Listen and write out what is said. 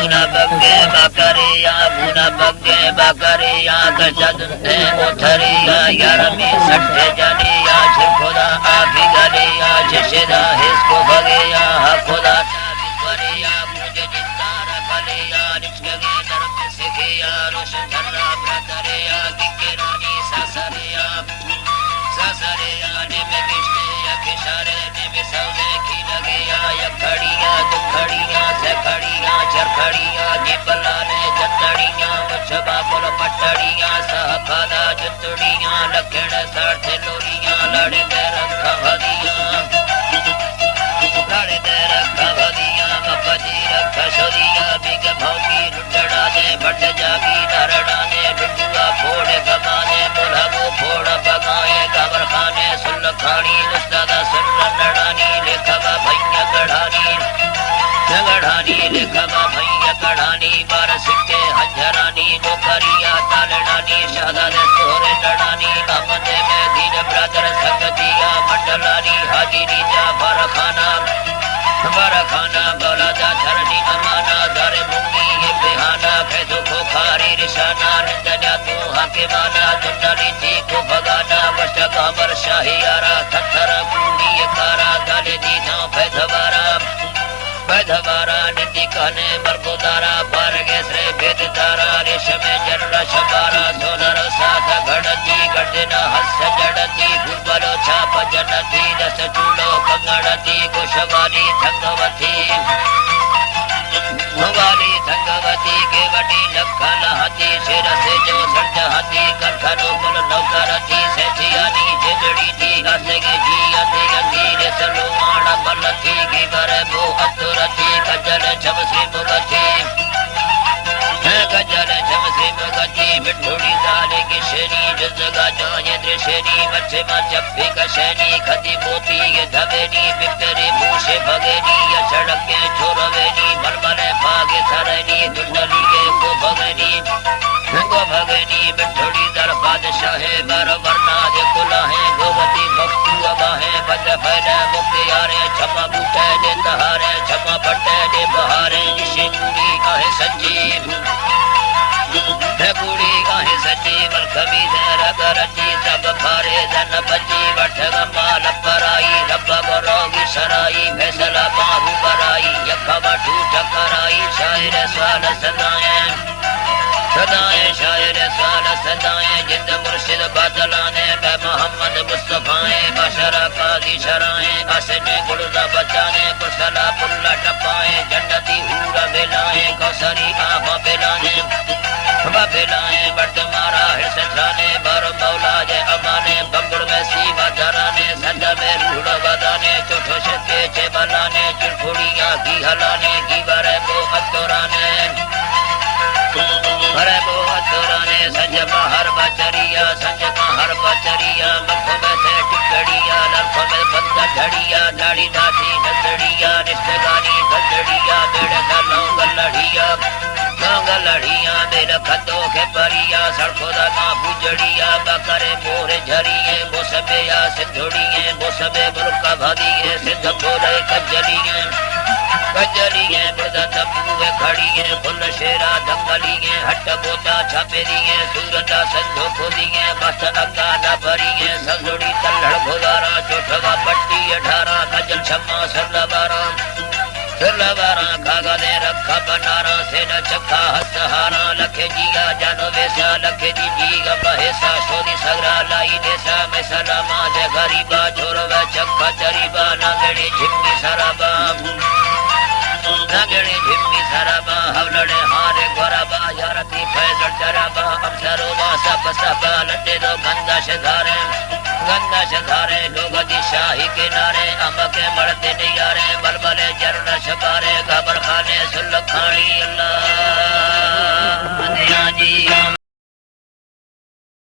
buna bagge bakariya buna bagge bakariya kashadunde othariya yarami satte janiya chikhoda afi galiya chishida hisko bhageya hakhoda tabikariya mujhe jindara kaliya nishkage dharam sikhiya roshan dharra bratariya kikirani sasariya sasariya nime kishte yakishare nime savde khinagiya yakhadiya dukhadiya sekhadiya charkhadiya jibalane jandadiya muchba pol pattadiya sahkhada jutdiya lakhan sarthe loriya lade de rakha bhadiya lade de rakha bhadiya mapadi rakha shodiya big bhauki lutda de bad jagi narada ne dunduga phode gamane mulhabu phoda bagaye gabar khane sulkhani ustada sarnadani lekhava bhaiya gadhani जगढ़ानी लेखवा भैया कढ़ानी बार सिक्के हजरानी नौकरिया तालड़ानी शहदाद सोहरे लड़ानी अमदे में दीन brother संगतिया मंडलानी हाजिरी जाफर खाना बौलादा धरनी अमाना दारे मुंगी ये बेहाना फैदो को खारी रिशाना रिंदना तू हाके माना जुंडली थी को भगाना वश कामर शाहियारा थत्थर पूरी ये कारा गाले दी ना फैदवारा पैधवारा निधि कहने मरगोदारा पारगेसरे भेदतारा रेशमे जरड़ा शबारा सोनर साथ घड़ती गड़ना हस्त जड़ती गुरबलो छाप जनती दस चूड़ो कंगड़ती कुशवाली थंगवती केवटी लखा लहती शेर से जो सरजहती करखनो कुल नौकरती सेठियानी जेजड़ी थी असगे जी अधे अंधीर सलो माड़ा बलती गिबर बो अतुरती गजल छम श्री मुगती गजल छम श्री मुगती मिठोड़ी दाले की शेरी जजगा जाए दृशेरी मच्छे मा चप्पी कशेनी खदी मोती ये धवेनी बिप्तरे भूषे भगेनी ये सड़के छोरवेनी मलमले भागे सरनी दुल्डली के को भगनी मिठोड़ी दर बादशाहे बर वरना जे कुला है गोवती भक्तु अबा है बद फैले मुक्तियारे क्षमा बूटे दे तहारे क्षमा पट्टे दे बहारे निशे बूढ़ी काहे सच्ची है बूढ़ी काहे सच्ची मलखमी से रगरची सब भारे जन बची बठ गमा लपराई रब्बा बरोगी सराई फैसला बाहु बराई यखा बठू चकराई शायर सवाल सदाए शायर सवाल सदाए जिंद मुर्शिद बदलाने बे मोहम्मद मुस्तफाए बशरा काजी शराए असने गुलदा बचाने कुसला पुल्ला टपाए जन्नती हूरा बेलाए कौसरी आफा बेलाने बेलाए बट मारा हिरस ठाने बर मौला जय अमाने बंगुड़ में सीमा धराने सदा में रूढ़ बदाने चोठो शके चे बलाने चिड़खुड़िया की हलाने की बरे बो अतुराने हरे बो अतुराने संज हर बचरिया संज का हर बचरिया मख में से टिकड़िया लख में बंदा झड़िया दाढ़ी नाठी नंदड़िया निष्ठगानी गंदड़िया बेड़ गलों गलड़िया गलड़िया मेरा खतों के परिया सड़कों दा ना बुजड़िया बकरे मोरे झरिए मोसबेया सिंधुड़िए मोसबे बुरका भादिए सिंध बोले कजलिए बुरदा तंबुए खड़िए फुल शेरा दंगलिए हट बोता छापेरिए सूरता संधो खोदिए मस्त अंगा न भरिए सजोड़ी तल्हड़ घोदारा चोठवा पट्टी 18 गजल छम्मा सरलबारा खागा दे रखा बनारा से न चखा हसहारा लखे जिया जानो वेसा लखे दी जीगा बहेसा शोदी सगरा लाई देसा में सलामा जे गरीबा छोरवा चखा चरीबा नागड़ी झिम्मी सराबा हवलड़े हारे गोराबा यारती फैजल चराबा अफसरो सब लटे दो गंदा शधारे लोग दिशाही किनारे अम्ब के मरते नियारे बलबले जरना शबारे गबर खाने सुल्ल खानी अल्लाह